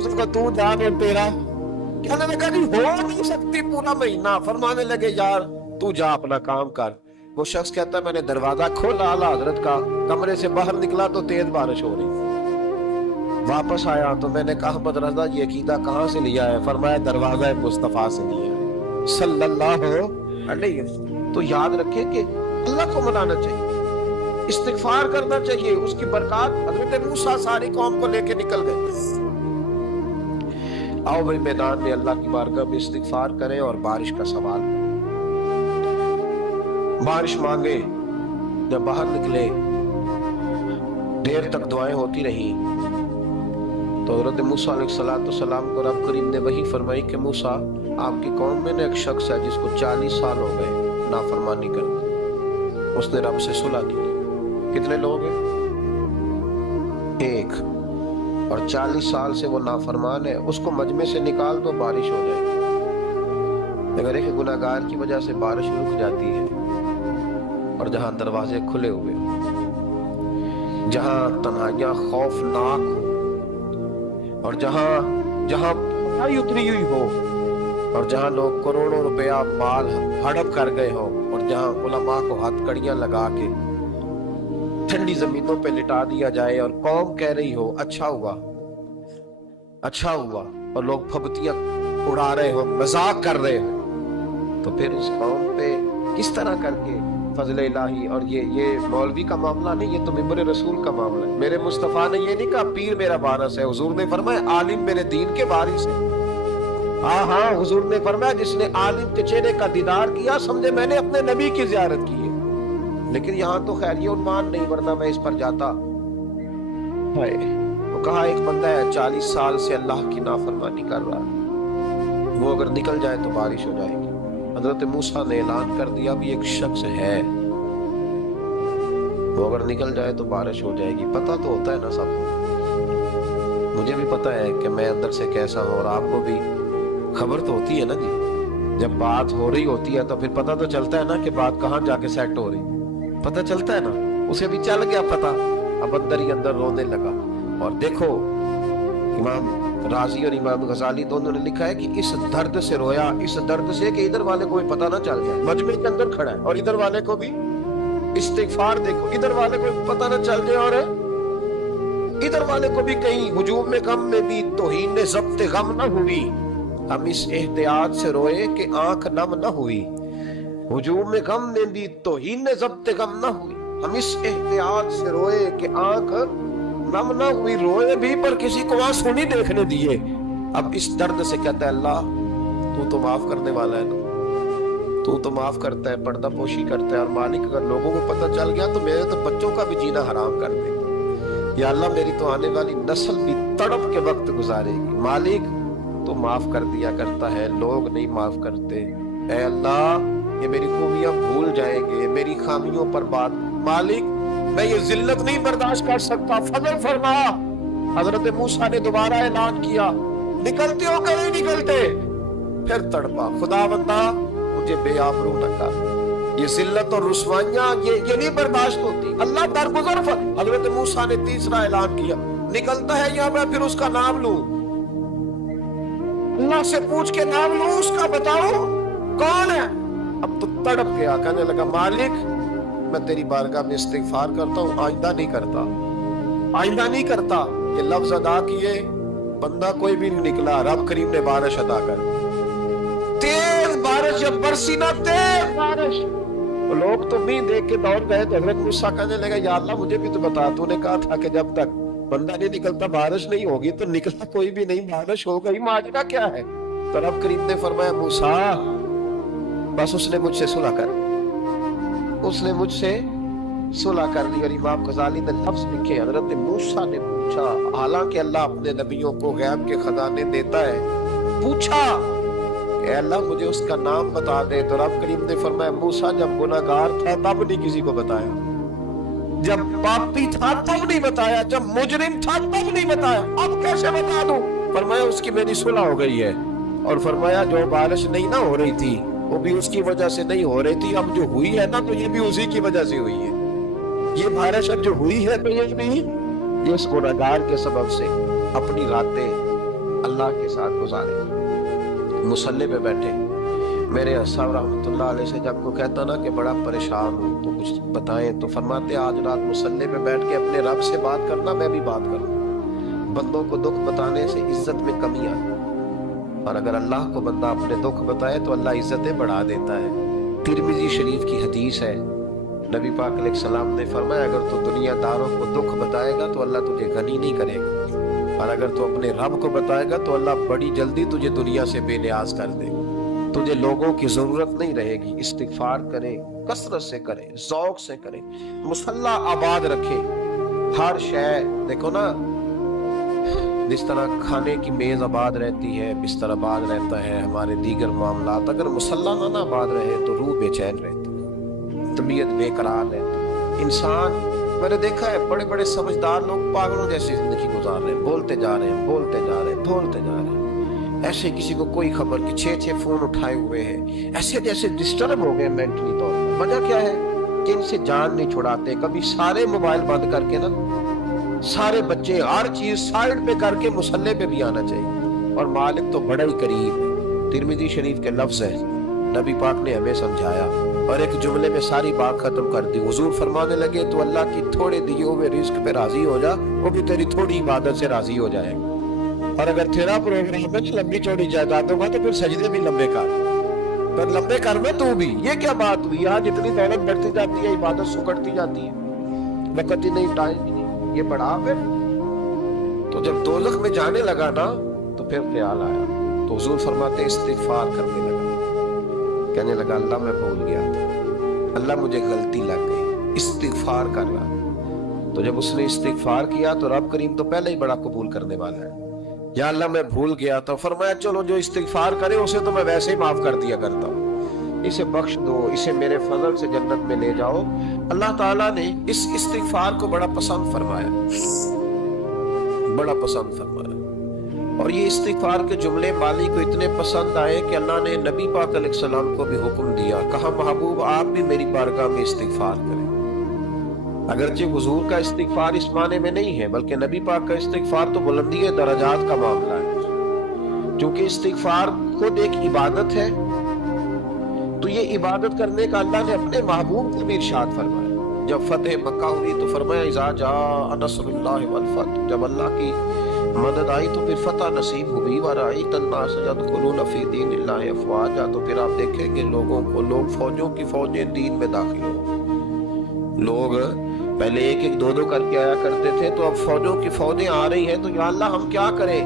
اس کو تو جان اور تیرا کہنے لگا نہیں ہو نہیں سکتی پورا مہینہ. فرمانے لگے یار تو جا اپنا کام کر. وہ شخص کہتا ہے میں نے دروازہ کھولا اعلیٰ حضرت کا, کمرے سے باہر نکلا تو تیز بارش ہو رہی. واپس آیا تو میں نے کہا احمد رضا یہ عقیدہ کہاں سے لیا ہے؟ فرمایا دروازہ مصطفیٰ سے لیا ہے صلی اللہ علیہ وسلم. تو یاد رکھیں کہ اللہ کو منانا چاہیے, استغفار کرنا چاہیے, اس کی برکات. حضرت موسیٰ ساری قوم کو لے کے نکل گئے. آؤ بھائی میدان میں اللہ کی بارگاہ میں استغفار کریں اور بارش کا سوال کریں, بارش مانگے. جب باہر نکلے دیر تک دعائیں ہوتی رہی تو حضرت موسیٰ علیہ السلام کو رب کریم نے وحی فرمائی کہ موسیٰ آپ کی قوم میں ایک شخص ہے جس کو 40 سال ہو گئے نافرمانی کرتے. اس نے رب سے صلح کی. کتنے لوگ ہیں؟ ایک. اور 40 سال سے وہ نافرمان ہے, اس کو مجمع سے نکال دو بارش ہو جائے گی. اگر ایک گناہگار کی وجہ سے بارش رک جاتی ہے اور جہاں دروازے کھلے ہوئے, جہاں تنہائیاں خوفناک ہو, اور جہاں پڑھائی اتری ہوئی ہو, اور جہاں لوگ کروڑوں روپیہ مال ہڑپ کر گئے ہو, اور جہاں علماء کو ہاتھ کڑیاں لگا کے ٹھنڈی زمینوں پہ لٹا دیا جائے اور قوم کہہ رہی ہو اچھا ہوا اچھا ہوا, اور لوگ پھبتیاں اڑا رہے ہو, مذاق کر رہے ہو, تو پھر اس قوم پہ کس طرح کر کے فضل الہی. اور یہ مولوی کا معاملہ نہیں, یہ تو ممبر رسول کا معاملہ ہے. میرے مصطفیٰ نے یہ نہیں کہا پیر میرا وارث ہے, حضور نے فرمایا عالم میرے دین کے وارث ہے. ہاں حضور نے فرمایا جس نے عالم کے چہرے کا دیدار کیا سمجھے میں نے اپنے نبی کی زیارت کی ہے. لیکن یہاں تو خیر یہ عنوان نہیں, ورنہ میں اس پر جاتا. وہ کہا ایک بندہ ہے 40 سال سے اللہ کی نافرمانی کر رہا, وہ اگر نکل جائے تو بارش ہو جائے گی. حضرت موسیٰ نے اعلان کر دیا بھی ایک شخص ہے, وہ اگر نکل جائے تو بارش ہو جائے گی. پتہ تو ہوتا ہے نا سب کو, مجھے بھی پتہ ہے کہ میں اندر سے کیسا ہوں, اور آپ کو بھی خبر تو ہوتی ہے نا جی. جب بات ہو رہی ہوتی ہے تو پھر پتہ تو چلتا ہے نا کہ بات کہاں جا کے سیٹ ہو رہی, پتہ چلتا ہے نا. اسے بھی چل گیا پتہ, اب اندر ہی اندر رونے لگا. اور دیکھو امام رازی اور امام غزالی دونوں نے لکھا ہے کہ اس درد سے رویا, اس درد سے کہ ادھر والے کو بھی پتہ نہ چل جائے مجمع کے اندر کھڑا ہے, اور ادھر والے کو بھی استغفار دیکھو, ادھر والے کو بھی پتہ نہ چل جائے, اور ادھر والے کو بھی کہیں ہجوم میں غم میں بھی توہین ضبط غم نہ ہوئی. ہم اس احتیاط سے روئے کہ آنکھ نم نہ ہوئی, ہجوم میں غم میں بھی توہین ضبط غم نہ ہوئی. ہم اس احتیاط سے روئے کہ آنکھ نم نہ ہوئی, روئے بھی پر کسی کو آنسو نہیں دیکھنے دیے. اب اس درد سے کہتا ہے اللہ تو تو معاف کرنے والا ہے نا, تو تو معاف کرتا ہے, پردہ پوشی کرتا ہے. اور مالک اگر لوگوں کو پتہ چل گیا تو میرے تو بچوں کا بھی جینا حرام کر دے. یا اللہ میری تو آنے والی نسل بھی تڑپ کے وقت گزارے گی. مالک تو معاف کر دیا کرتا ہے, لوگ نہیں معاف کرتے. اے اللہ یہ میری خوبیاں بھول جائیں گے, میری خامیوں پر بات. مالک میں یہ ذلت نہیں برداشت کر سکتا, فضل فرما. حضرت موسیٰ نے دوبارہ اعلان کیا, نکلتے ہو کہ نہیں نکلتے؟ پھر تڑپا, خدا بندہ مجھے بے آبرو نہ کر, یہ ذلت اور رسوائیاں یہ نہیں برداشت ہوتی. اللہ درگزر فر. حضرت موسیٰ نے تیسرا اعلان کیا, نکلتا ہے یا میں پھر اس کا نام لوں؟ اللہ سے پوچھ کے نام لوں اس کا, بتاؤ کون ہے؟ اب تو تڑپ گیا, کہنے لگا مالک میں تیری بارگاہ میں استغفار کرتا ہوں, آئندہ نہیں کرتا, آئندہ نہیں کرتا. یہ لفظ ادا کیے, بندہ کوئی بھی نہیں نکلا. رب کریم نے بارش ادا کر, تیز بارش, جب برسی نا تیز بارش. لوگ تو بھی دیکھ کے دوڑ گئے. حضرت موسیٰ کہنے لگا یا اللہ مجھے بھی تو بتا, تو نے کہا تھا کہ جب تک بندہ نہیں نکلتا بارش نہیں ہوگی. تو نکلا کوئی بھی نہیں, بارش ہو گئی, ماجرا کیا ہے؟ تو رب کریم نے فرمایا موسیٰ بس اس نے مجھ سے صلح کر, اس نے مجھ سے صلح کر لی. اور امام غزالی نے لفظ لکھے, حضرت موسیٰ نے پوچھا, حالانکہ اللہ اپنے نبیوں کو غیب کے خزانے دیتا ہے, پوچھا اے اللہ مجھے اس کا نام بتا دے. تو رب کریم نے فرمایا موسیٰ جب گناہگار تھا تب نہیں کسی کو بتایا, جب پاپی تھا تب نہیں بتایا, جب مجرم تھا تب نہیں بتایا, اب کیسے بتا دوں؟ فرمایا اس کی میری صلح ہو گئی ہے. اور فرمایا جو بارش نہیں نہ ہو رہی تھی وہ بھی اس کی وجہ سے نہیں ہو رہی تھی, اب جو ہوئی ہے نا تو یہ بھی اسی کی وجہ سے ہوئی ہے. یہ بارش اب جو ہوئی ہے تو یہ بھی یہ اس گناہگار کے سبب سے اپنی راتیں اللہ کے ساتھ گزارے. مصلی پہ بیٹھے, میرے صاحب رحمۃ اللہ علیہ سے جب کو کہتا نا کہ بڑا پریشان ہوں تو کچھ بتائیں, تو فرماتے آج رات مصلی پہ بیٹھ کے اپنے رب سے بات کرنا, میں بھی بات کروں. بندوں کو دکھ بتانے سے عزت میں کمی آتی, اور اگر اللہ کو بندہ اپنے دکھ بتائے تو اللہ عزتیں بڑھا دیتا ہے. ترمذی شریف کی حدیث ہے, نبی پاک علیہ السلام نے فرمایا اگر تو دنیا داروں کو دکھ بتائے گا تو اللہ تجھے غنی نہیں کرے گا, اور اگر تو اپنے رب کو بتائے گا تو اللہ بڑی جلدی تجھے دنیا سے بے نیاز کر دے گا. تجھے لوگوں کی ضرورت نہیں رہے گی. استغفار کرے, کثرت سے کرے, ذوق سے کرے, مصلی آباد رکھے. ہر شے دیکھو نا, جس طرح کھانے کی میز آباد رہتی ہے, بستر آباد رہتا ہے, ہمارے دیگر معاملات, اگر مصلی نہ آباد رہے تو روح بے چین رہتی, طبیعت بے قرار رہتی. انسان, میں نے دیکھا ہے بڑے بڑے سمجھدار لوگ پاگلوں جیسی زندگی گزار رہے ہیں, بولتے جا رہے ہیں, بولتے جا رہے ہیں, بولتے جا رہے ہیں, ایسے کسی کو کوئی خبر کہ 6 فون اٹھائے ہوئے ہیں, ایسے جیسے ڈسٹرب ہو گئے مینٹلی طور پر. وجہ کیا ہے کہ ان سے جان نہیں چھڑاتے. کبھی سارے موبائل بند کر کے نا, سارے بچے ہر چیز سائیڈ پہ کر کے مصلی پہ بھی آنا چاہیے, اور مالک تو بڑا ہی قریب ہے. ترمذی شریف کے لفظ ہے, نبی پاک نے ہمیں سمجھایا اور ایک جملے میں ساری بات ختم کر دی. حضور فرمانے لگے تو اللہ کی تھوڑے دیے ہوئے رزق پہ راضی ہو جا, وہ بھی تیری تھوڑی عبادت سے راضی ہو جائے گا. اور اگر تیرا پروگرام ہے لمبی چوڑی جائیدادوں کا تو پھر سجدے بھی لمبے کر, پر لمبے کر میں تو بھی. یہ کیا بات ہوئی, یہاں جتنی دولت بڑھتی جاتی ہے عبادت سکڑتی جاتی ہے, وقت ہی نہیں, ٹائم ہی نہیں, یہ بڑھا پھر. تو جب دوزخ میں جانے لگا نا تو پھر خیال آیا, تو حضور فرماتے استغفار کرنے لگا, کہنے لگا اللہ میں بھول گیا تھا, اللہ مجھے غلطی لگ گئی, استغفار کر رہا. تو جب اس نے استغفار کیا تو رب کریم تو پہلے ہی بڑا قبول کرنے والا ہے. یا اللہ میں بھول گیا تھا, فرمایا چلو جو استغفار کرے اسے تو میں ویسے ہی معاف کر دیا کرتا ہوں, اسے بخش دو, اسے میرے فضل سے جنت میں لے جاؤ. اللہ تعالیٰ نے اس استغفار کو بڑا پسند فرمایا, بڑا پسند فرمایا. اور یہ استغفار کے جملے مالی کو اتنے پسند آئے کہ اللہ نے نبی پاک علیہ السلام کو بھی حکم دیا, کہا محبوب آپ بھی میری بارگاہ میں استغفار کریں. اگرچہ حضور کا استغفار اس معنی میں نہیں ہے, بلکہ نبی پاک کا استغفار تو بلندی درجات کا معاملہ ہے. چونکہ استغفار خود ایک عبادت ہے, تو یہ عبادت کرنے کا اللہ نے اپنے محبوب کو بھی ارشاد فرمایا. جب فتح مکہ ہوئی تو فرمایا اذا جاء نصر اللہ والفتح, جب اللہ کی مدد آئی تو پھر فتح نصیب ہوئی. ورأیت الناس یدخلون فی دین اللہ افواجا, تو پھر آپ دیکھیں گے لوگوں کو, لوگ فوجوں کی فوجیں دین میں داخل ہوں. لوگ پہلے ایک ایک دو کر کے آیا کرتے تھے, تو اب فوجوں کی فوجیں آ رہی ہیں, تو یا اللہ ہم کیا کریں؟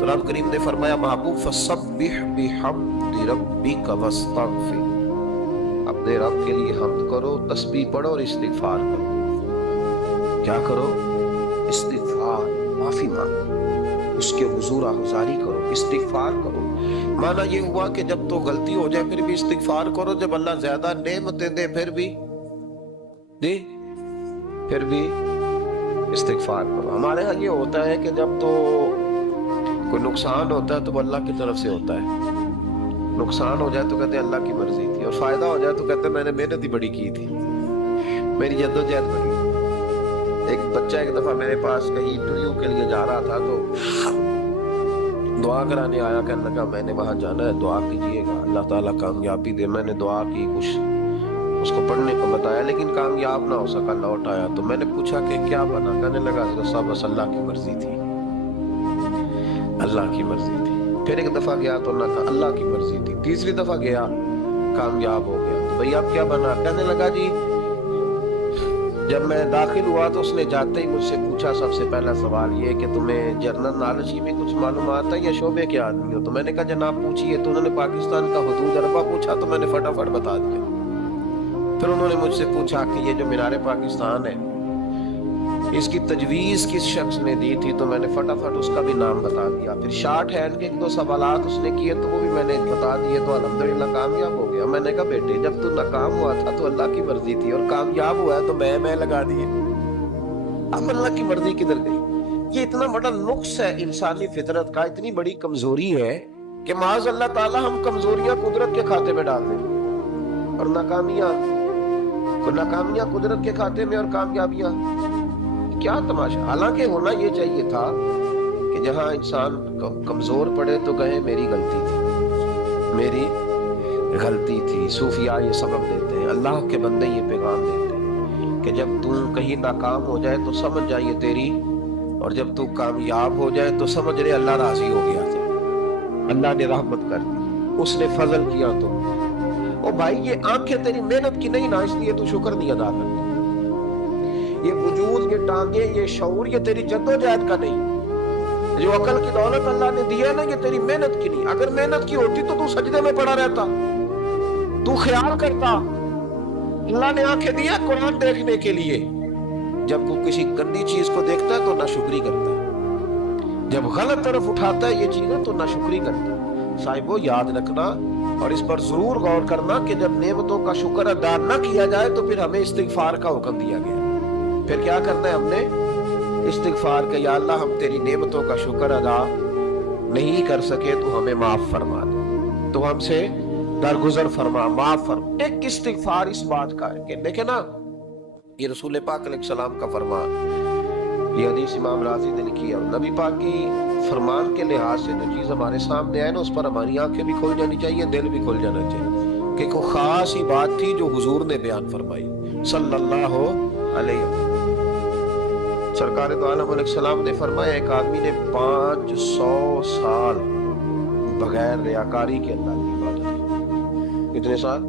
تو رب کریم نے فرمایا محبوب فسبح بحمد ربک واستغفر, اپنے رب کے لیے حمد کرو, تسبیح پڑھو اور استغفار کرو. کیا کرو؟ استغفار, معافی مانگو, اس کے حضور آہوزاری کرو, استغفار کرو. مانا یہ ہوا کہ جب تو غلطی ہو جائے پھر بھی استغفار کرو, جب اللہ زیادہ نعمتیں دے پھر بھی دے, پھر بھی استغفار کرو. ہمارے ہاں یہ ہوتا ہے کہ جب تو کوئی نقصان ہوتا ہے تو وہ اللہ کی طرف سے ہوتا ہے, نقصان ہو جائے تو کہتے ہیں اللہ کی مرضی تھی, اور فائدہ ہو جائے تو کہتے ہیں میں نے محنت ہی بڑی کی تھی, میری جدوجہد بڑی. ایک بچہ ایک دفعہ میرے پاس کہیں انٹرویو کے لیے جا رہا تھا, تو دعا کرانے آیا, کہنے لگا میں نے وہاں جانا ہے, دعا کیجیے گا اللہ تعالیٰ کامیابی دے. میں نے دعا کی, کچھ اس کو پڑھنے کو بتایا, لیکن کامیاب نہ ہو سکا, لوٹ آیا. تو میں نے پوچھا کہ کیا بنا؟ کہنے لگا حضرت صاحب بس اللہ کی مرضی تھی, اللہ کی مرضی تھی. پھر ایک دفعہ گیا تو اللہ کا اللہ کی مرضی تھی. تیسری دفعہ گیا, کامیاب ہو گیا. تو بھئی اب کیا بنا؟ کہنے لگا جی جب میں داخل ہوا تو اس نے جاتے ہی مجھ سے پوچھا سب سے پہلا سوال یہ کہ تمہیں جنرل نالج کی بھی کچھ معلومات ہے یا شعبے کے آدمی ہو؟ تو میں نے کہا جناب پوچھیے. تو انہوں نے پاکستان کا حدود اربہ پوچھا, تو میں نے فٹافٹ بتا دیا. پھر انہوں نے مجھ سے پوچھا کہ یہ جو مینار پاکستان ہے اس کی تجویز کس شخص نے دی تھی؟ تو میں نے فٹافٹ اس کا بھی نام بتا دیا. پھر شارٹ ہینڈ کے ایک دو سوالات اس نے کیے تو وہ بھی میں نے بتا دیے, تو الحمدللہ کامیاب ہو گیا. میں نے کہا بیٹے جب تو ناکام ہوا تھا تو اللہ کی مرضی تھی, اور کامیاب ہوا ہے تو میں لگا دیے, اب اللہ کی مرضی کدھر گئی؟ یہ اتنا بڑا نقص ہے انسانی فطرت کا, اتنی بڑی کمزوری ہے کہ معاذ اللہ تعالی ہم کمزوریاں قدرت کے کھاتے میں ڈال دیں, اور ناکامیاں قدرت کے کھاتے میں, اور کامیابیاں. کیا تماشا. حالانکہ ہونا یہ چاہیے تھا کہ کہ جہاں انسان کمزور پڑے تو کہے میری غلطی تھی، میری غلطی تھی۔ صوفیاء یہ سبب دیتے ہیں، اللہ کے بندے یہ پیغام دیتے ہیں کہ جب تو کہیں ناکام ہو جائے تو سمجھ جائیے تیری، اور جب تو کامیاب ہو جائے تو سمجھ رہے اللہ راضی ہو گیا تھا، اللہ نے رحمت کر دی، اس نے فضل کیا تو۔ او بھائی یہ آنکھیں تیری محنت کی نہیں نا، اس لیے تو شکر نہیں ادا کرتا۔ یہ وجود، یہ ٹانگیں، یہ شعور، یہ تیری جدوجہد کا نہیں۔ جو عقل کی دولت اللہ نے دی ہے نا، یہ تیری محنت کی نہیں۔ اگر محنت کی ہوتی تو سجدے میں پڑا رہتا، تو خیال کرتا۔ اللہ نے آنکھیں دی ہے قرآن دیکھنے کے لیے، جب کوئی کسی گندی چیز کو دیکھتا ہے تو ناشکری کرتا ہے، جب غلط طرف اٹھاتا ہے یہ چیزیں تو ناشکری کرتا ہے۔ صاحبو یاد رکھنا اور اس پر ضرور غور کرنا کہ جب نعمتوں کا شکر ادا نہ کیا جائے تو پھر ہمیں استغفار کا حکم دیا گیا۔ پھر کیا کرنا ہے ہم نے؟ استغفار کہ یا اللہ ہم تیری نعمتوں کا شکر ادا نہیں کر سکے تو ہمیں معاف فرما دے، تو ہم سے درگزر فرما، معاف فرما۔ ایک استغفار اس بات کا ہے کہ دیکھیں نا، یہ رسول پاک علیہ السلام کا فرمان، یہ حدیث امام رازی نے لکھی ہے، اور نبی پاک کی فرمان کے لحاظ سے جو چیز ہمارے سامنے آئے نا اس پر ہماری آنکھیں بھی کھل جانی چاہیے، دل بھی کھل جانا چاہیے، کہ کوئی خاص ہی بات تھی جو حضور نے بیان فرمائی صلی اللہ علیہ وسلم۔ سرکار دو عالم علیہ السلام نے فرمایا ایک آدمی نے 500 سال بغیر ریاکاری کے اللہ کی عبادت کی۔ کتنے سال؟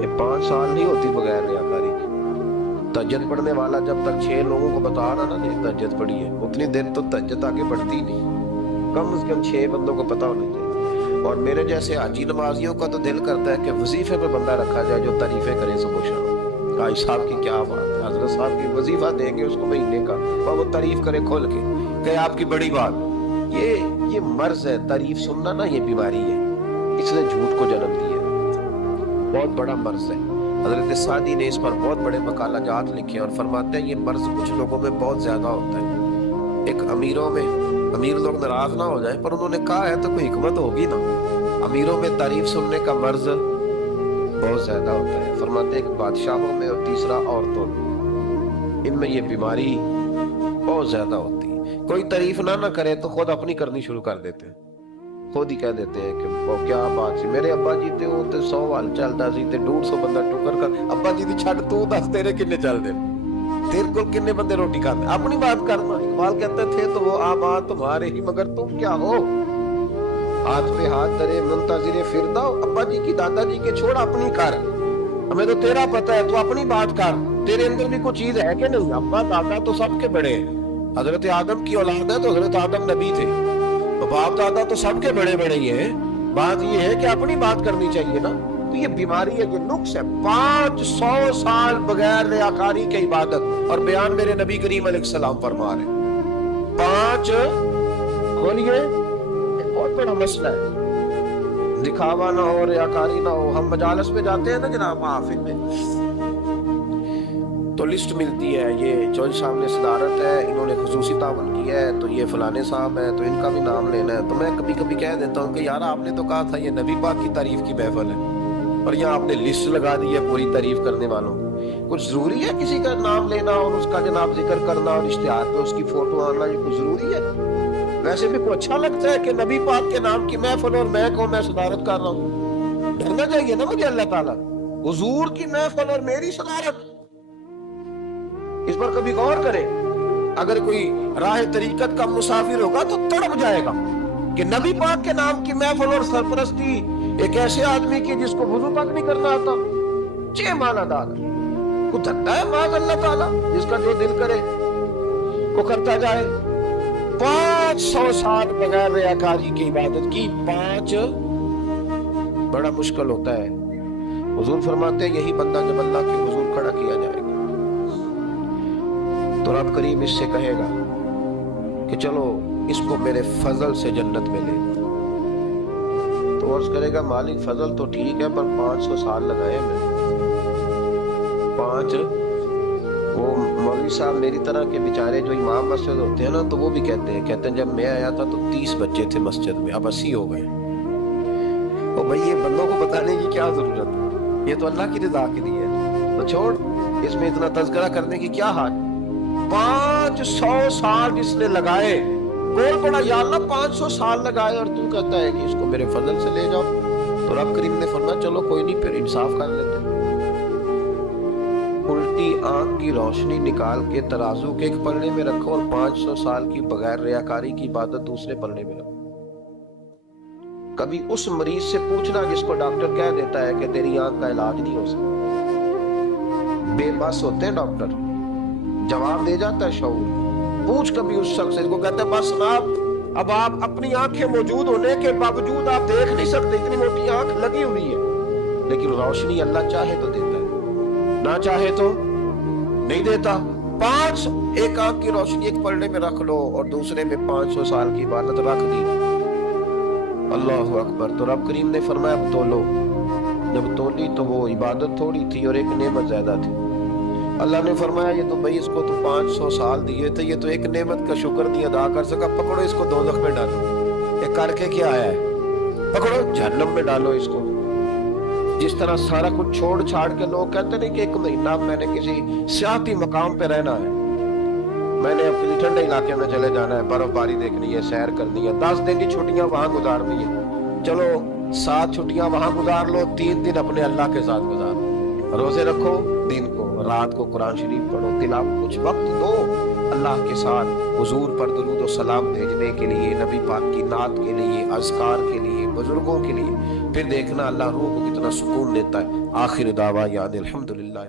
یہ 5 سال نہیں ہوتی بغیر ریاکاری کی۔ تہجد پڑھنے والا جب تک 6 لوگوں کو بتا رہا نا نہیں تہجد پڑھی ہے، اتنی دن تو تہجد آگے بڑھتی نہیں، کم از کم 6 بندوں کو پتا ہونا چاہیے۔ اور میرے جیسے حاجی نمازیوں کا تو دل کرتا ہے کہ وظیفے پہ بندہ رکھا جائے جو تعریفیں کرے صبح و شام۔ حاج صاحب کی کیا بات ہے، حضرت صاحب کی وظیفہ دیں گے اس کو مہینے کا، اور وہ تعریف کرے کھول کے کہ آپ کی بڑی بات۔ یہ مرض ہے، تعریف سننا نا یہ بیماری ہے، اس نے جھوٹ کو جنم دیا، بہت بڑا مرض ہے۔ حضرت سعدی نے اس پر بہت بڑے مقالہ جات لکھے اور فرماتے ہیں یہ مرض کچھ لوگوں میں بہت زیادہ ہوتا ہے۔ ایک امیروں میں، امیر لوگ ناراض نہ ہو جائیں پر انہوں نے کہا ہے تو کوئی حکمت ہوگی نا، امیروں میں تعریف سننے کا مرض بہت زیادہ ہوتا ہے۔ فرماتے ہیں کہ بادشاہوں میں اور تیسرا عورتوں میں، ان میں یہ بیماری بہت زیادہ ہوتی ہے۔ کوئی تعریف نہ کرے تو خود اپنی کرنی شروع کر دیتے ہیں، خود ہی کہہ دیتے ہیں کہ وہ کیا بات سی، میرے ابا جی تے وہ تے 100 وال چلدا سی تے 150 بندہ ٹکر کر، ابا جی دی چھڈ تو دس تیرے کنے چل دے، تیرے کو کنے بندے روٹی کھاتے، اپنی بات کرنا۔ اقبال کہتے تھے تو وہ آباد تمہارے ہی مگر تم کیا ہو، ہاتھ پہ ہاتھ درے منتظر فرداؤ، ابا جی کی دادا جی کے چھوڑ اپنی کر، ہمیں تو تیرا پتہ ہے تو اپنی بات کر، تیرے اندر بھی کوئی چیز ہے کہ نہیں؟ ابا دادا تو سب کے بڑے ہیں، حضرت آدم کی اولاد ہے تو حضرت آدم نبی تھے، تو باپ دادا تو سب کے بڑے بڑے ہی ہیں، بات یہ ہے کہ اپنی بات کرنی چاہیے نا۔ تو یہ بیماری ہے، یہ نقص ہے، 500 سال بغیر ریاکاری کی عبادت، اور بیان میرے نبی کریم علیہ السلام فرما رہے ہیں 5 کھولیے، بہت بڑا مسئلہ ہے، دکھاوا نہ ہو، ریاکاری نہ ہو۔ ہم مجالس میں جاتے ہیں نا جناب محافل میں، تو لسٹ ملتی ہے، یہ چوہدری صاحب نے صدارت ہے، انہوں نے خصوصی تعاون کیا ہے، تو یہ فلانے صاحب ہے تو ان کا بھی نام لینا ہے۔ تو میں کبھی کبھی کہہ دیتا ہوں کہ یار آپ نے تو کہا تھا یہ نبی پاک کی تعریف کی محفل ہے، اور یہاں آپ نے لسٹ لگا دی ہے پوری تعریف کرنے والوں۔ کچھ ضروری ہے کسی کا نام لینا اور اس کا جناب ذکر کرنا اور اشتہار پہ اس کی فوٹو آنا، یہ کچھ ضروری ہے؟ ویسے بھی کوئی اچھا لگتا ہے کہ نبی پاک کے نام کی محفل اور میں کو میں صدارت کر رہا ہوں؟ ڈرنا چاہیے نا مجھے اللہ تعالیٰ، حضور کی محفل اور میری صدارت، اس پر کبھی غور کرے۔ اگر کوئی راہ طریقت کا مسافر ہوگا تو تڑپ جائے گا کہ نبی پاک کے نام کی محفل اور سرپرستی ایک ایسے آدمی کی جس کو وضو تک نہیں کرنا آتا، چھ مانا دار کو دھکتا ہے معاذ اللہ تعالیٰ، جس کا جو دل کرے وہ کرتا جائے۔ 500 سال بغیر ریاکاری کی عبادت کی، 5 بڑا مشکل ہوتا ہے۔ حضور فرماتے ہیں یہی بندہ جب اللہ کے حضور کھڑا کیا جائے گا تو رب کریم اس سے کہے گا کہ چلو اس کو میرے فضل سے جنت میں لے، تو عرض کرے گا مالک فضل تو ٹھیک ہے پر 500 سال لگائے میں، 5 وہ مولوی صاحب میری طرح کے بیچارے جو امام مسجد ہوتے ہیں نا تو وہ بھی کہتے ہیں جب میں آیا تھا تو 30 بچے تھے مسجد میں، اب 80 ہو گئے۔ اور بھائی یہ بندوں کو بتانے کی کیا ضرورت ہے، یہ تو اللہ کی رضا کے لیے ہے، تو چھوڑ اس میں اتنا تذکرہ کرنے کی کیا حاجت۔ 500 سال جس نے لگائے بول پڑا یا اللہ 500 سال لگائے اور تو کہتا ہے کہ اس کو میرے فضل سے لے جاؤ. تو رب کریم نے فرمایا چلو کوئی نہیں پھر انصاف کر لیتے. الٹی آنکھ کی روشنی نکال کے ترازو کے ایک پلڑے میں رکھو اور 500 سال کی بغیر ریاکاری کی عبادت دوسرے پلڑے میں رکھو. کبھی اس مریض سے پوچھنا جس کو ڈاکٹر کہہ دیتا ہے کہ تیری آنکھ کا علاج نہیں ہو سکتا. بے بس ہوتے ہیں ڈاکٹر, جواب دے جاتا ہے شعور. پوچھ کبھی اس شخص سے, کو کہتا ہے بس اب آپ اپنی آنکھیں موجود ہونے کے باوجود آپ دیکھ نہیں سکتے, اتنی موٹی آنکھ لگی ہوئی ہے, لیکن روشنی اللہ چاہے تو دیتا ہے, نہ چاہے تو نہیں دیتا. ایک آنکھ کی روشنی ایک پلڑے میں رکھ لو اور دوسرے میں 500 سال کی عبادت رکھ دی. اللہ اکبر. تو رب کریم نے فرمایا اب تولو. جب تولی تو وہ عبادت تھوڑی تھی اور ایک نعمت زیادہ تھی. اللہ نے فرمایا یہ تو بھائی اس کو تو 500 سال دیے تھے, یہ تو ایک نعمت کا شکر نہیں ادا کر سکا, پکڑو اس کو دوزخ میں ڈالو. یہ کر کے کیا آیا ہے, پکڑو جہنم میں ڈالو اس کو. جس طرح سارا کچھ چھوڑ چھاڑ کے لوگ کہتے نہیں کہ ایک مہینہ میں نے کسی سیاحتی مقام پہ رہنا ہے, میں نے اپنی ٹھنڈے علاقے میں چلے جانا ہے, برف باری دیکھنی ہے, سیر کرنی ہے, 10 دن کی چھٹیاں وہاں گزارنی ہے. چلو 7 چھٹیاں وہاں گزار لو, 3 دن اپنے اللہ کے ساتھ گزار لو. روزے رکھو, دن کو رات کو قرآن شریف پڑھو, تلاوت, کچھ وقت دو اللہ کے ساتھ حضور پر درود و سلام بھیجنے کے لیے, نبی پاک کی نعت کے لیے, اذکار کے لیے, بزرگوں کے لیے. پھر دیکھنا اللہ روح کو کتنا سکون دیتا ہے. آخر دعوانا الحمدللہ.